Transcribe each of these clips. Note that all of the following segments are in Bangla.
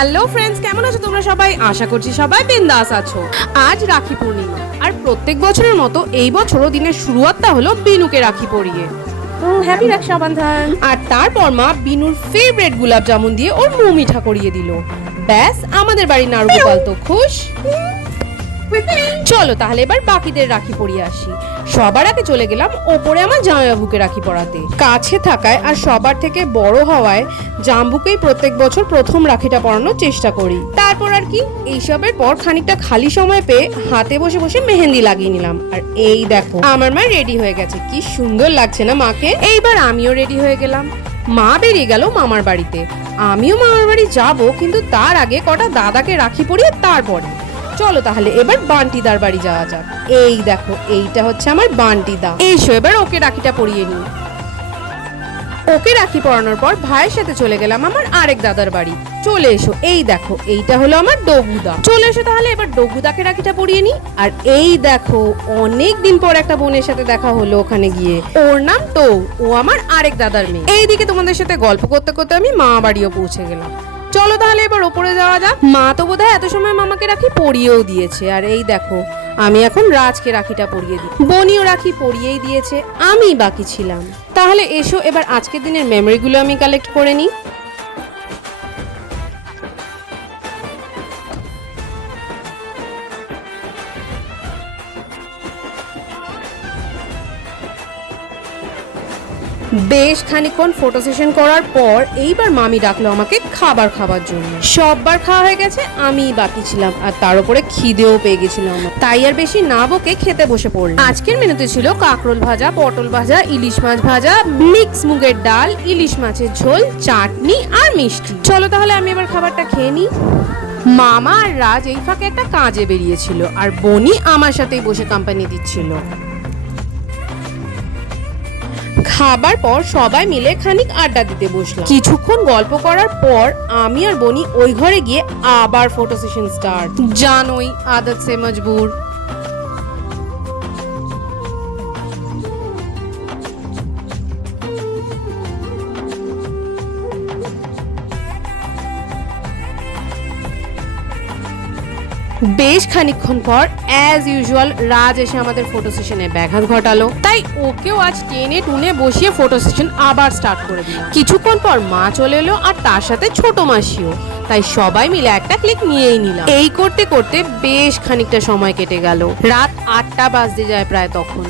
হ্যালো ফ্রেন্ডস, কেমন আছো তোমরা সবাই? আশা করছি সবাই বিন্দাস আছো। আজ রাখি পূর্ণিমা, আর প্রত্যেক বছরের মতো এই বছরও দিনের শুরুয়াতটা হলো বিনুকে রাখি পরিয়ে। হ্যাপি রক্ষাবন্ধন। আর তারপর মা বিনুর ফেভারিট গোলাপ জামুন দিয়ে ওর মুখ মিঠা করিয়ে দিল। ব্যাস, আমাদের বাড়ির নাড়ু গোপাল তো খুশ। চলো তাহলে এবার বাকিদের রাখি পরিয়ে আসি। সবার আগে চলে গেলাম ওপরে আমার জামাইবাবুকে রাখি পরাতে। কাছে থাকায় আর সবার থেকে বড় হওয়ায় জাম্বুকেই প্রত্যেক বছর প্রথম রাখিটা পরানোর চেষ্টা করি। তারপর আর কি, এইসবের পর খানিকটা খালি সময় পেয়ে হাতে বসে বসে মেহেন্দি লাগিয়ে নিলাম। আর এই দেখো আমার মা রেডি হয়ে গেছে, কি সুন্দর লাগছে না মাকে। এইবার আমিও রেডি হয়ে গেলাম। মা বেরিয়ে গেল মামার বাড়িতে, আমিও মামার বাড়ি যাব, কিন্তু তার আগে কটা দাদাকে রাখি পরিয়ে তারপরে। চলো তাহলে এবার বান্টিদার বাড়ি যাওয়া যাক। এই দেখো, এইটা হচ্ছে আমার বান্টিদা। এসো এবার ওকে রাখিটা পরিয়ে নিই। ওকে রাখি পরানোর পর ভাইয়ের সাথে চলে গেলাম আমার আরেক দাদার বাড়ি। চলে এসো, এই দেখো এইটা হলো আমার ডগুদা। চলে এসো তাহলে এবার ডগুদাকে রাখিটা পরিয়ে নিই। আর এই দেখো অনেক দিন পর একটা বোনের সাথে দেখা হলো ওখানে গিয়ে। ওর নাম তো, ও আমার আরেক দাদার মেয়ে। এইদিকে তোমাদের সাথে গল্প করতে করতে আমি মা বাড়িও পৌঁছে গেলাম। চলো তাহলে এবার ওপরে যাওয়া যাক। মা তো বোধহয় এত সময় মামাকে রাখি পরিয়েও দিয়েছে। আর এই দেখো আমি এখন রাজকে রাখিটা পরিয়ে দিই। বনিও রাখি পরিয়েই দিয়েছে, আমি বাকি ছিলাম। তাহলে এসো এবার আজকের দিনের মেমোরিগুলো আমি কালেক্ট করে নিই। বেশ খানিকক্ষণ ফটো সেশন করার পর এইবার মামি ডাকলো আমাকে খাবার খাবার জন্য। সববার খাওয়া হয়ে গেছে, আমিই বাকি ছিলাম। আর তার উপরে খিদেও পেয়ে গেছিল আমার, তাই আর বেশি না বকে খেতে বসে পড়লাম। আজকের মেনুতে ছিল কাঁকরোল ভাজা, পটল ভাজা, ইলিশ মাছ ভাজা, মিক্স মুগের ডাল, ইলিশ মাছের ঝোল, চাটনি আর মিষ্টি। চলো তাহলে আমি এবার খাবারটা খেয়ে নিই। মামা আর রাজ এই ফাঁকে একটা কাজে বেরিয়েছিল, আর বনি আমার সাথেই বসে কোম্পানি দিচ্ছিল। খাবার পর সবাই মিলে খানিক আড্ডা দিতে বসলাম। কিছুক্ষণ গল্প করার পর আমি আর বনি ওই ঘরে গিয়ে আবার ফটো সেশন স্টার্ট। জানোই আদত সে মজবুর। বেশ খানিকক্ষণ পর অ্যাজ ইউজুয়াল রাজ এসে আমাদের ফটো সেশনে ব্যাঘাত ঘটালো, তাই ওকেও আজ টেনে টুনে বসিয়ে ফটো সেশন আবার স্টার্ট করে দিলাম। কিছুক্ষণ পর মা চলে এলো আর তার সাথে ছোট মাসিও, তাই সবাই মিলে একটা ক্লিক নিয়েই নিলাম। এই করতে করতে বেশ খানিকটা সময় কেটে গেল। রাত 8টা বাজতে যায় প্রায় তখন।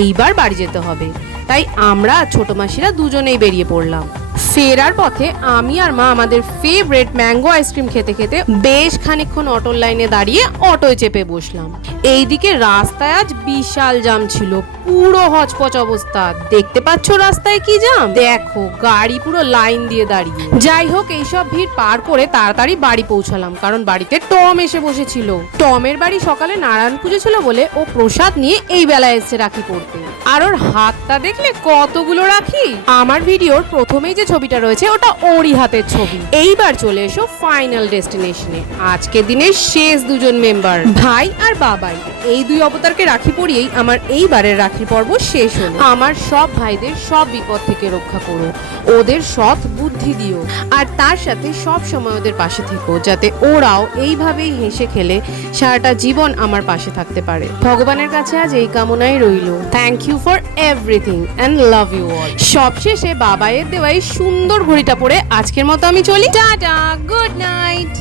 এইবার বাড়ি যেতে হবে, তাই আমরা ছোট মাসিরা দুজনেই বেরিয়ে পড়লাম। ফেরার পথে আমি আর মা আমাদের ফেভারিট ম্যাঙ্গো আইসক্রিম খেতে খেতে বেশ খানিকক্ষণ অটোর লাইনে দাঁড়িয়ে অটোয় চেপে বসলাম। এইদিকে রাস্তায় আজ বিশাল জ্যাম ছিল, পুরো হচপচ অবস্থা। দেখতে পাচ্ছ রাস্তায় কি জ্যাম, দেখো গাড়ি পুরো লাইন দিয়ে দাঁড়িয়ে। যাই হোক, এইসব ভিড় পার করে তাড়াতাড়ি বাড়ি পৌঁছালাম, কারণ বাড়িতে টম এসে বসেছিল। টমের বাড়ি সকালে নারায়ণ পুজো ছিল বলে ও প্রসাদ নিয়ে এই বেলায় এসে রাখি পড়তে। আর ওর হাতটা দেখলে কতগুলো রাখি। আমার ভিডিওর প্রথমেই যে ছবিটা রয়েছে ওটা ওরই হাতের ছবি। এইবার চলে এসো ফাইনাল ডেস্টিনেশনে। আজকের দিনের শেষ দুজন মেম্বার, ভাই আর বাবাই। এই দুই অবতারকে রাখি পরিয়েই আমার এইবারের রাখি পর্ব শেষ হলো। আমার সব ভাইদের সব বিপদ থেকে রক্ষা করো, ওদের সৎ বুদ্ধি দিও, আর তার সাথে সব সময় ওদের পাশে থেকো, যাতে ওরাও এইভাবেই হেসে খেলে সারাটা জীবন আমার পাশে থাকতে পারে। ভগবানের কাছে আজ এই কামনাই রইল। Thank you for everything and love you all. সবশেষে বাবাইয়ের দেওয়াই সুন্দর ঘড়িটা পরে আজকের মতো আমি চলি। Tata, good night.